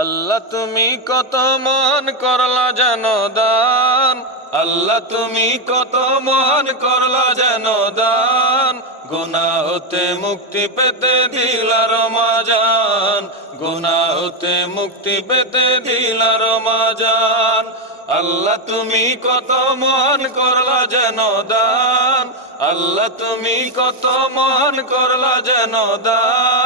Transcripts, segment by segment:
আল্লাহ তুমি কত মন করলা যেন দান। আল্লাহ তুমি কত মন করলা যেন দান। গুনা হতে মুক্তি পেতে দিলার মাজান গুনা হতে মুক্তি পেতে দিলার মাজান আল্লাহ তুমি কত মন করলা যেন দান। আল্লাহ তুমি কত মন করলা যেন দান।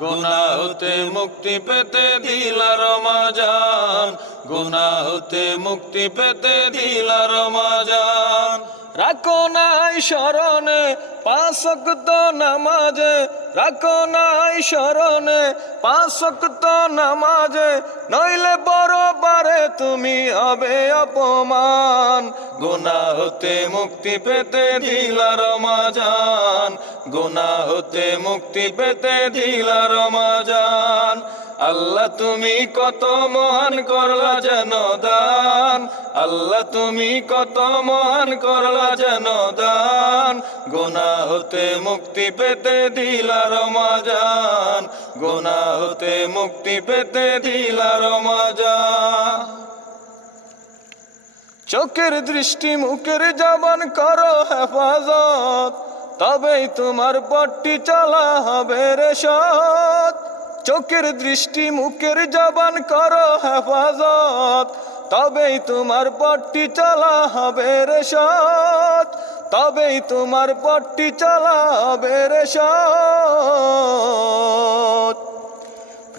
গুনা হতে মুক্তি পেতে দিলার মাজান গুনা হতে মুক্তি পেতে দিলার মাজান রাখো নাই স্মরণে পাঁচক তো নামাজে। রাখো নাই স্মরণে পাঁচক তো নামাজে। নইলে বড় বারে তুমি হবে অপমান। গুনা হতে মুক্তি পেতে দিলার মাজান গুনা হতে মুক্তি পেতে দিলার রমাজান। আল্লাহ তুমি কত মহান করলা যেন দান। আল্লাহ তুমি কত মহান করলা যেন দান। গোনা হতে মুক্তি পেতে দিলার রমাজান। গোনা হতে মুক্তি পেতে দিলার মাজান চোখের দৃষ্টি মুখের জবান করো হেফাজত। তবেই তোমার পট্টি চলা হবে রে সৎ চোখের দৃষ্টি, মুখের জবান করো হেফাজত। তবেই তোমার পট্টি চলা হবে রে সৎ তবেই তোমার পট্টি চলা হবে রে সৎ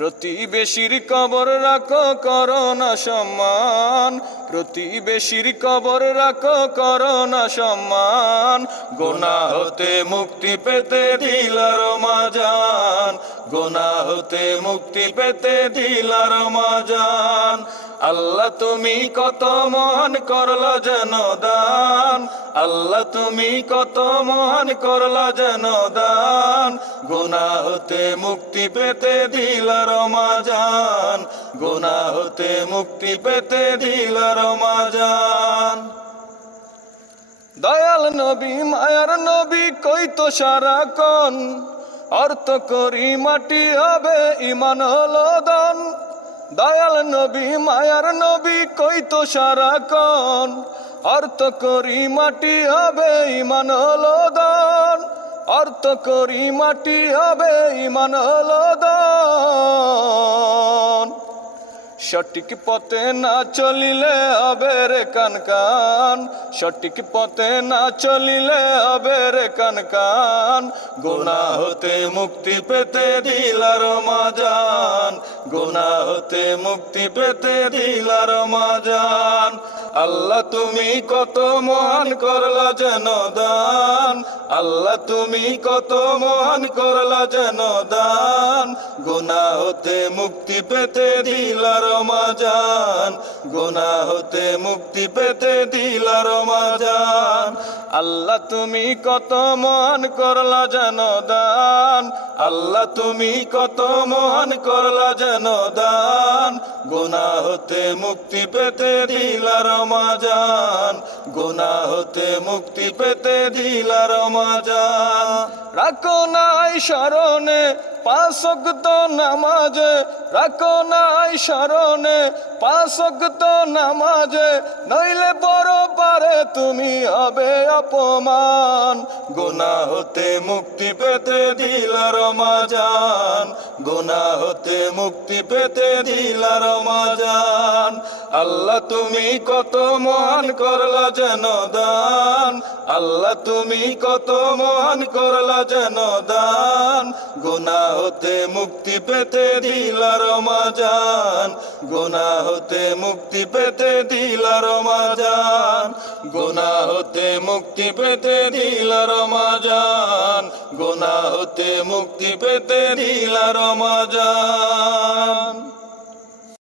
প্রতিবেশীর কবর রাখো করোনা সম্মান। প্রতিবেশীর কবর রাখো করোনা সম্মান। গোনা হতে মুক্তি পেতে দিলার মাজান গোনা হতে মুক্তি পেতে দিলার মাজান আল্লাহ তুমি কত মহান করলা যেন দান। আল্লাহ তুমি কত মহান করলা যেন দান। গোনা হতে মুক্তি পেতে দিলার মাজান গোনা হতে মুক্তি পেতে দিলার মাজান দয়াল নবী, মায়ার নবী, কই তো সারাক্ষণ? অর্থ করি মাটি হবে ইমান হলো দন দয়াল নবী, মায়ার নবী, কই তো সারাক্ষণ? অর্থ করি মাটি হবে ইমান হলো দন। অর্থ করি মাটি হবে ইমান হলো দন। সঠিক পথে না চলিলে হবে রে কান কান। সঠিক পথে না চলিলে হবে রে কান কান। গোনা হতে মুক্তি পেতে দিলার মাজান গোনা হতে মুক্তি পেতে দিলার মাজান। আল্লাহ তুমি কত মহান করলা যেন দান। আল্লাহ তুমি কত মহান করলা যেন দান। গোনা হতে মুক্তি পেতে দিলার মাজান। গোনা হতে মুক্তি পেতে দিলার মাজান। আল্লাহ তুমি কত মন করলা যেন দান। আল্লাহ তুমি কত মন করলা যেন দান। গুনা হতে মুক্তি পেতে দিলার মাজান গোনা হতে মুক্তি পেতে দিলার মাজান রাখো নাই স্মরণে পাঁচক তো নামাজে। রাখো নাই স্মরণে পাঁচক তো নামাজে। নইলে বড় পারে তুমি হবে অপমান। গোনা হতে মুক্তি পেতে দিলার মাজান। গোনা হতে মুক্তি পেতে দিলার মাজান। আল্লাহ তুমি কত মহান করলা যেন দান। আল্লাহ তুমি কত মহান করলা যেন দান। গোনা হতে মুক্তি পেতে দিলার মাজান। গোনা হতে মুক্তি পেতে দিলার মাজান। গোনা হতে মুক্তি পেতে দিলার মাজান। গোনা হতে মুক্তি পেতে দিলার মাজান।